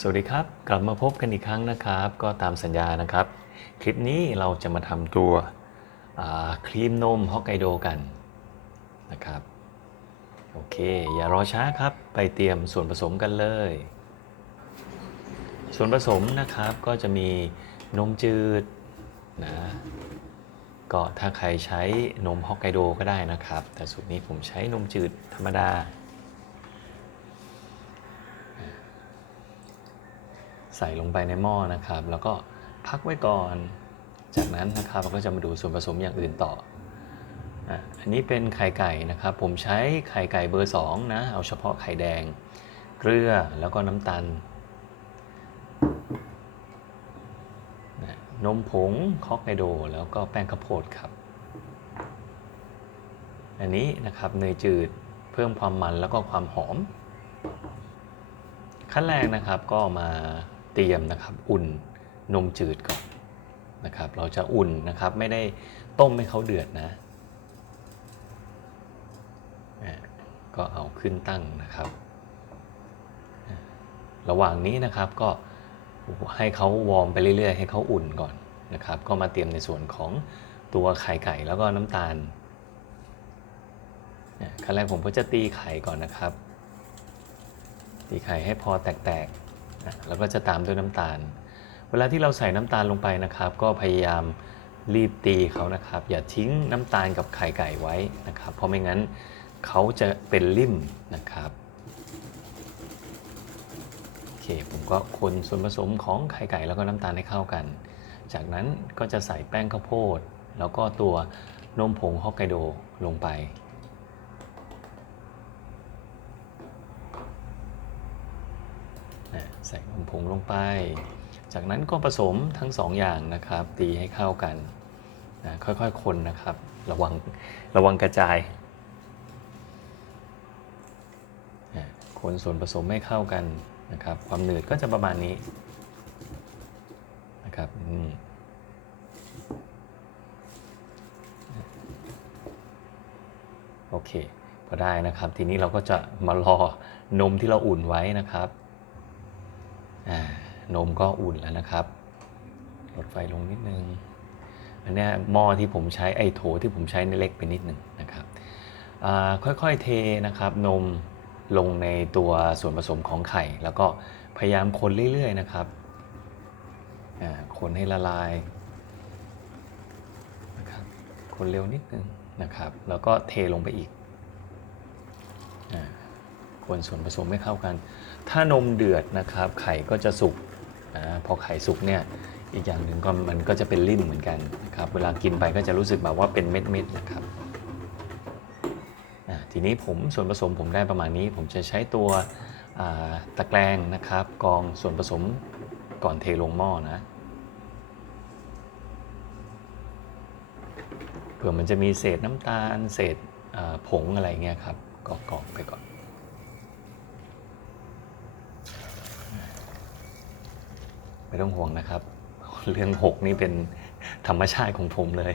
สวัสดีครับ กลับมาพบกันอีกครั้งนะครับ ก็ตามสัญญานะครับ คลิปนี้เราจะมาทำตัวครีมนมฮอกไกโดกันนะครับโอเค อย่ารอช้าครับไปเตรียมส่วนผสมกันเลย ส่วนผสมนะครับก็จะมีนมจืดนะก็ถ้าใครใช้นมฮอกไกโดก็ได้นะครับ แต่สูตรนี้ผมใช้นมจืดธรรมดา ใส่ลงไปในหม้อนะครับ แล้วก็พักไว้ก่อน จากนั้นนะครับเราก็จะมาดูส่วนผสมอย่างอื่นต่ออันนี้เป็นไข่ไก่นะครับ ผมใช้ไข่ไก่เบอร์2นะ เอาเฉพาะไข่แดง เกลือแล้วก็น้ำตาลนะนมผงคอกไกโด แล้วก็แป้งข้าวโพดครับ อันนี้นะครับเนยจืดเพิ่มความมันแล้วก็ความหอม ขั้นแรกนะครับก็มา เตรียมนะครับอุ่นนมจืดก่อนนะครับ เราจะอุ่นนะครับไม่ได้ต้มให้เขาเดือดนะก็เอาขึ้นตั้งนะครับ ระหว่างนี้นะครับก็ให้เขาวอร์มไปเรื่อยๆ ให้เขาอุ่นก่อนนะครับ ก็มาเตรียมในส่วนของตัวไข่ไก่แล้วก็น้ำตาลขั้นแรกผมก็จะตีไข่ก่อนนะครับ ตีไข่ให้พอแตกๆ แล้วก็จะตามด้วยน้ำตาล เวลาที่เราใส่น้ำตาลลงไปนะครับ ก็พยายามรีบตีเขานะครับ อย่าทิ้งน้ำตาลกับไข่ไก่ไว้นะครับ เพราะไม่งั้นเขาจะเป็นริ่มนะครับโอเคผมก็คนส่วนผสมของไข่ไก่แล้วก็น้ำตาลให้เข้ากัน จากนั้นก็จะใส่แป้งข้าวโพด แล้วก็ตัวนมผงฮอกไกโดลงไป อะ ใส่นมผงลงไป จากนั้นก็ผสมทั้งสองอย่างนะครับ ตีให้เข้ากันนะค่อยๆคนนะครับ ระวังระวังกระจายอะคนส่วนผสมให้เข้ากันนะครับ ความหนืดก็จะประมาณนี้นะครับอืมโอเคพอได้นะครับ ทีนี้เราก็จะมารอนมที่เราอุ่นไว้นะครับ นมก็อุ่นแล้วนะครับลดไฟลงนิดนึง อันนี้หม้อที่ผมใช้ไอโถที่ผมใช้นี่เล็กไปนิดนึงนะครับอ่าค่อยๆเทนะครับนมลงในตัวส่วนผสมของไข่ แล้วก็พยายามคนเรื่อยๆนะครับคนให้ละลายนะครับคนเร็วนิดนึงนะครับ แล้วก็เทลงไปอีก คนส่วนผสมให้เข้ากัน ถ้านมเดือดนะครับ ไข่ก็จะสุกนะพอไข่สุกเนี่ยอีกอย่างหนึ่งก็มันก็จะเป็นริ่มเหมือนกันนะครับเวลากินไปก็จะรู้สึกแบบว่าเป็นเม็ดๆนะครับทีนี้ผมส่วนผสมผมได้ประมาณนี้ ผมจะใช้ตัวตะแกรงนะครับกรองส่วนผสมก่อนเทลงหม้อนะเผื่อมันจะมีเศษน้ำตาลเศษผงอะไรเงี้ยครับก็กรองไปก่อน ไม่ต้องห่วงนะครับ เรื่องหกนี่เป็นธรรมชาติของผมเลย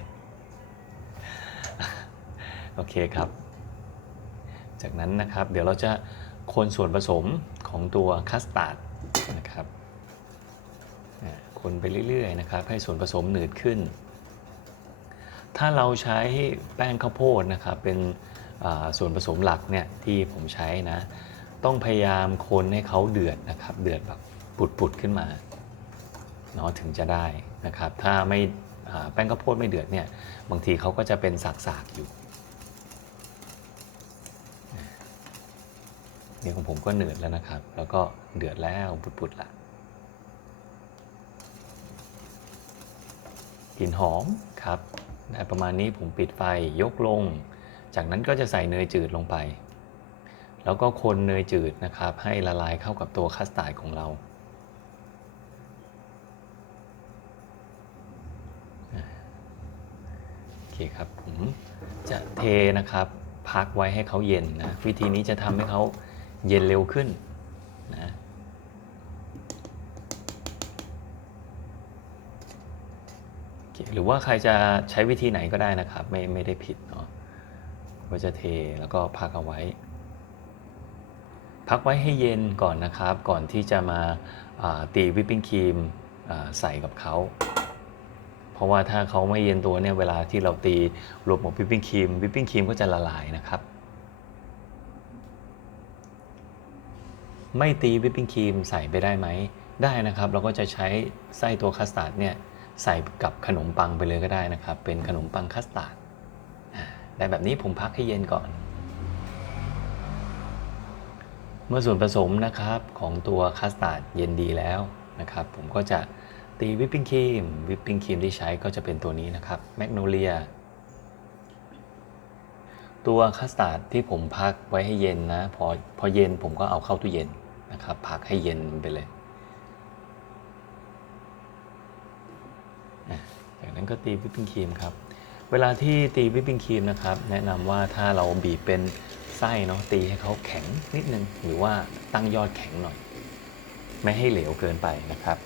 โอเคครับ จากนั้นนะครับ เดี๋ยวเราจะคนส่วนผสมของตัวคัสตาร์ดนะครับคนไปเรื่อยๆนะครับ ให้ส่วนผสมหนืดขึ้น ถ้าเราใช้แป้งข้าวโพดนะครับ เป็นส่วนผสมหลักเนี่ยที่ผมใช้นะ ต้องพยายามคนให้เขาเดือดนะครับ เดือดแบบปุดๆขึ้นมา เนาะถึงจะได้นะครับ ถ้าไม่แป้งข้าวโพดไม่เดือดเนี่ยบางทีเขาก็จะเป็นสากๆอยู่นี่ของผมก็เดือดแล้วนะครับ แล้วก็เดือดแล้วปุดๆละกลิ่นหอมครับได้ประมาณนี้ผมปิดไฟยกลง จากนั้นก็จะใส่เนยจืดลงไป แล้วก็คนเนยจืดนะครับ ให้ละลายเข้ากับตัวคัสตาร์ดของเรา โอเคครับผมจะเทนะครับพักไว้ให้เขาเย็นนะวิธีนี้จะทำให้เขาเย็นเร็วขึ้นนะหรือว่าใครจะใช้วิธีไหนก็ได้นะครับ ไม่ไม่ได้ผิดเนาะก็จะเทแล้วก็พักเอาไว้ พักไว้ให้เย็นก่อนนะครับ ก่อนที่จะมาาตีวิปปิ้งครีมใส่กับเขา ราะว่าถ้าเขาไม่เย็นตัวเนี่ยเวลาที่เราตีรวมกับวิปปิ้งครีมวิปปิ้งครีมก็จะละลายนะครับ ไม่ตีวิปปิ้งครีมใส่ไปได้ไหมได้นะครับ เราก็จะใช้ไส้ตัวคัสตาร์ดเนี่ยใส่กับขนมปังไปเลยก็ได้นะครับ เป็นขนมปังคัสตาร์ดอ่าได้แบบนี้ผมพักให้เย็นก่อน เมื่อส่วนผสมนะครับของตัวคัสตาร์ดเย็นดีแล้วนะครับ ผมก็จะ ตีวิปปิ้งครีมวิปปิ้งครีมที่ใช้ก็จะเป็นตัวนี้นะครับแมกโนเลียตัวคัสตาร์ดที่ผมพักไว้ให้เย็นนะ พอพอเย็นผมก็เอาเข้าตู้เย็นนะครับพักให้เย็นไปเลยจากนั้นก็ตีวิปปิ้งครีมครับ เวลาที่ตีวิปปิ้งครีมนะครับ แนะนำว่าถ้าเราบีบเป็นไส้เนาะตีให้เขาแข็งนิดนึง หรือว่าตั้งยอดแข็งหน่อย ไม่ให้เหลวเกินไปนะครับ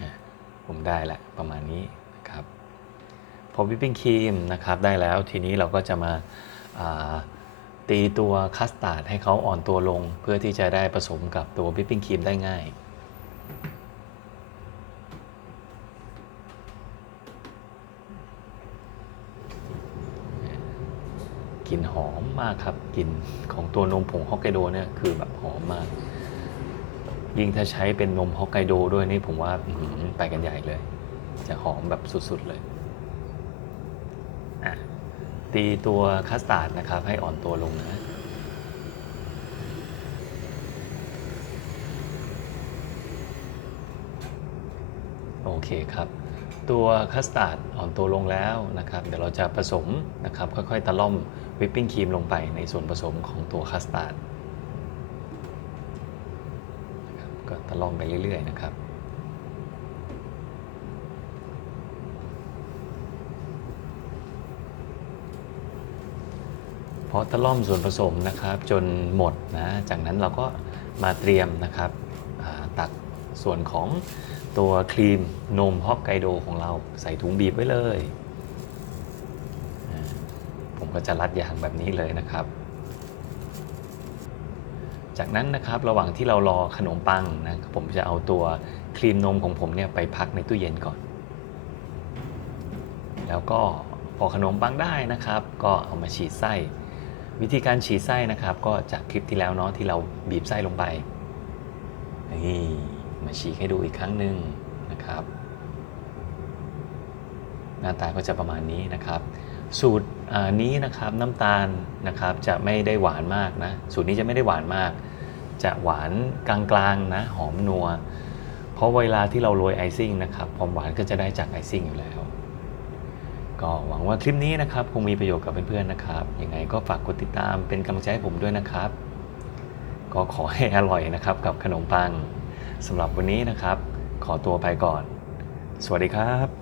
อะ ผมได้ละประมาณนี้นะครับพอวิปปิ้งครีมนะครับได้แล้วทีนี้เราก็จะมาาตีตัวคัสตาร์ดให้เขาอ่อนตัวลง เพื่อที่จะได้ผสมกับตัววิปปิ้งครีมได้ง่ายกลิ่นหอมมากครับกลิ่นของตัวนมผงฮอกไกโดเนี่ยคือแบบหอมมาก ยิ่งถ้าใช้เป็นนมฮอกไกโดด้วยนี่ผมว่าไปกันใหญ่เลย จะหอมแบบสุดๆเลยตีตัวคัสตาร์ดนะครับ ให้อ่อนตัวลงนะ โอเคครับ ตัวคัสตาร์ดอ่อนตัวลงแล้วนะครับ เดี๋ยวเราจะผสมนะครับ ค่อยๆตะล่อมวิปปิ้งครีมลงไปในส่วนผสมของตัวคัสตาร์ดนะครับ ก็ตะล่อมไปเรื่อยๆนะครับพอตะล่อมส่วนผสมนะครับจนหมดนะ จากนั้นเราก็มาเตรียมนะครับตักส่วนของตัวครีมนมฮอกไกโดของเราใส่ถุงบีบไว้เลย ผมก็จะรัดยางแบบนี้เลยนะครับ จากนั้นนะครับระหว่างที่เรารอขนมปังนะผมจะเอาตัวครีมนมของผมเนี่ยไปพักในตู้เย็นก่อน แล้วก็พอขนมปังได้นะครับ ก็เอามาฉีดไส้ วิธีการฉีดไส้นะครับ ก็จากคลิปที่แล้วเนาะที่เราบีบไส้ลงไปนี่มาฉีกให้ดูอีกครั้งหนึ่งนะครับ หน้าตาก็จะประมาณนี้นะครับ สูตรนี้นะครับน้ำตาลนะครับจะไม่ได้หวานมากนะสูตรนี้จะไม่ได้หวานมาก จะหวานกลางๆนะหอมนัว เพราะเวลาที่เราโรยไอซิ่งนะครับความหวานก็จะได้จากไอซิ่งอยู่แล้ว ก็หวังว่าคลิปนี้นะครับคงมีประโยชน์กับเพื่อนๆนะครับยังไงก็ฝากกดติดตามเป็นกำลังใจให้ผมด้วยนะครับ ก็ขอให้อร่อยนะครับกับขนมปังสำหรับวันนี้นะครับ ขอตัวไปก่อน สวัสดีครับ